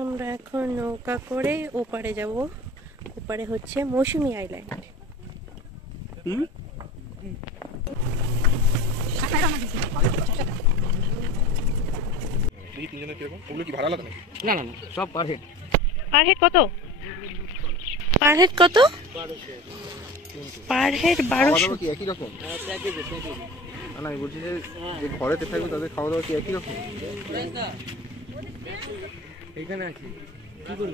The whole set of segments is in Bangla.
আমরা এখন নৌকা করে ওপারে যাব। ওপারে হচ্ছে মৌসুমী আইল্যান্ড। সব পার হেড। পার হেড কত? পার হেড কত? Per head 1200। কি একই রকম? না আমি বলছি যে ঘরেতে থাকবে তাদের খাওয়া দাওয়া কি একই রকম? এইখানে আছি কি করি?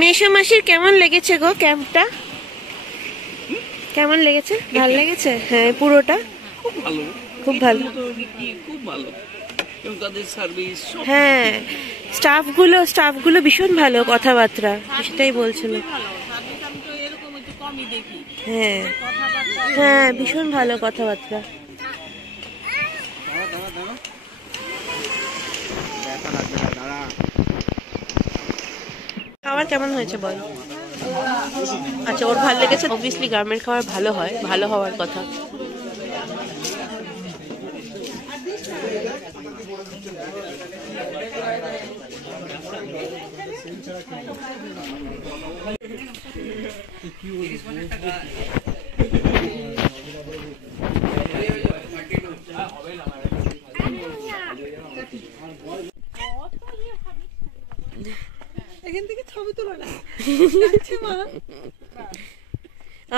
মেশো মাসির কেমন লেগেছে গো ক্যাম্পটা? কেমন লেগেছে? ভালো লেগেছে? হ্যাঁ পুরোটা খুব ভালো, খুব ভালো, খুব ভালো। এবং তাদের সার্ভিস, হ্যাঁ স্টাফগুলো ভীষণ ভালো, কথাবার্তা সেটাই বলছিল। হ্যাঁ হ্যাঁ ভীষণ ভালো কথাবার্তা। খাবার কেমন হয়েছে বল? আচ্ছা ওর ভালো লেগেছে। অবভিয়াসলি গ্রামের খাবার ভালো হয়, ভালো হওয়ার কথা।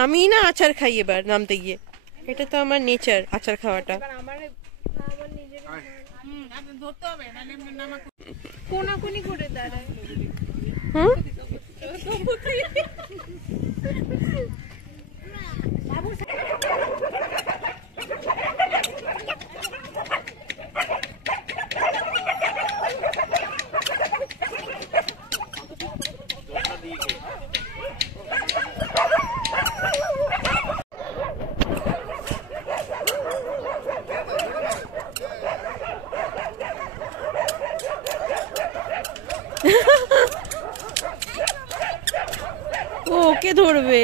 আমি না আচার খাই এবার নামতে গিয়ে, এটা তো আমার নেচার আচার খাওয়াটা। কোনাকুনি করে দাঁড়ায়। ওকে ধরবে।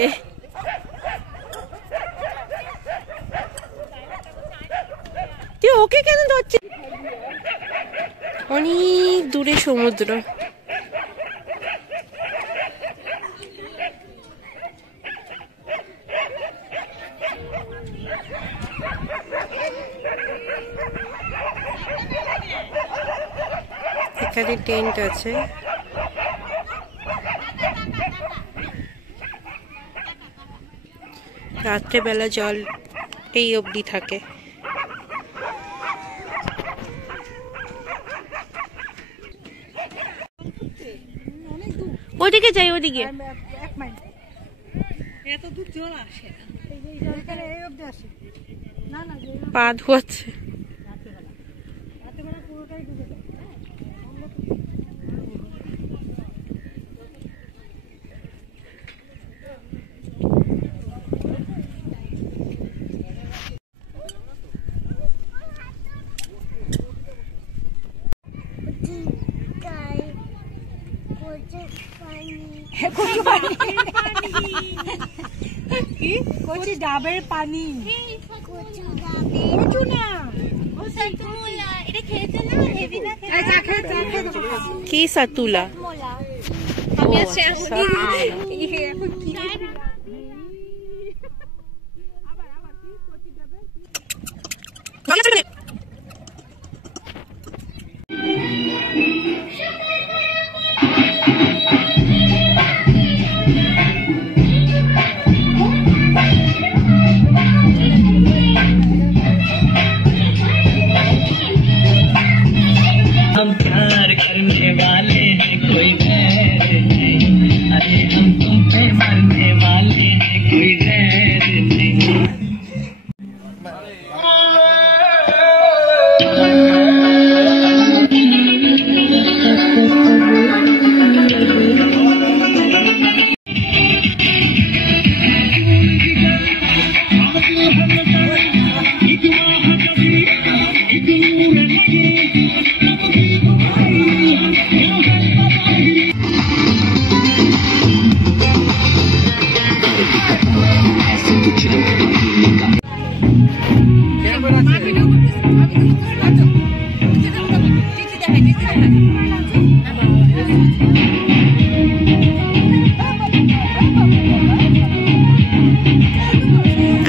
তুই ওকে কেন ধরছিস? অনেক দূরে সমুদ্র। এখানে টেন্ট আছে। রাত্রেবেলা জল এই অবধি থাকে। ওদিকে যাই, ওদিকে পা ধোয়াচ্ছে। কি কচি ডাবের পানি কচু না কি সাতুলা? हम प्यार करने वाले हैं कोई गैर नहीं, अरे हम तुम पे मरने वाले हैं कोई गैर नहीं।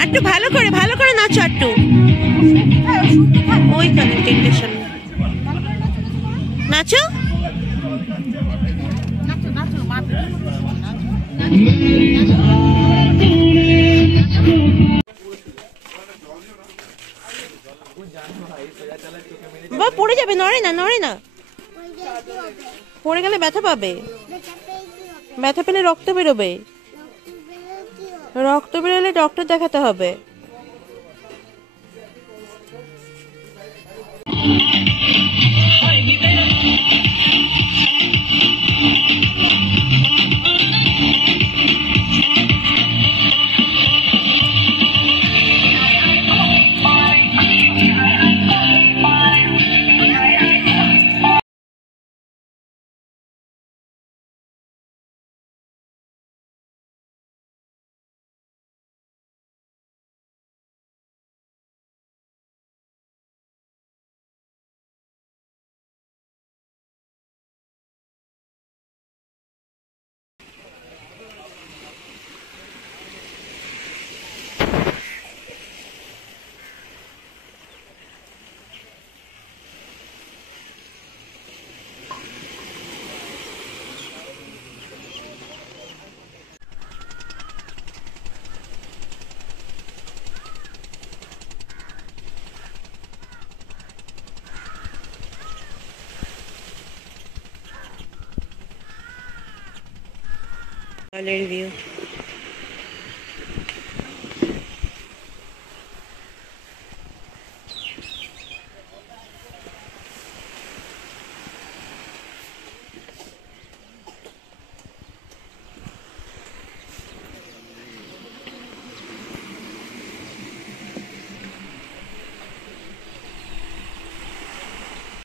একটু ভালো করে নাচো একটু ওইখানে টেন্টের সামনে নাচো। বা পড়ে যাবে, নড়ে না পড়ে গেলে ব্যথা পাবে, ব্যথা পেলে রক্ত বেরোবে, রক্ত বেরোলে ডক্টর দেখাতে হবে। রিভিউ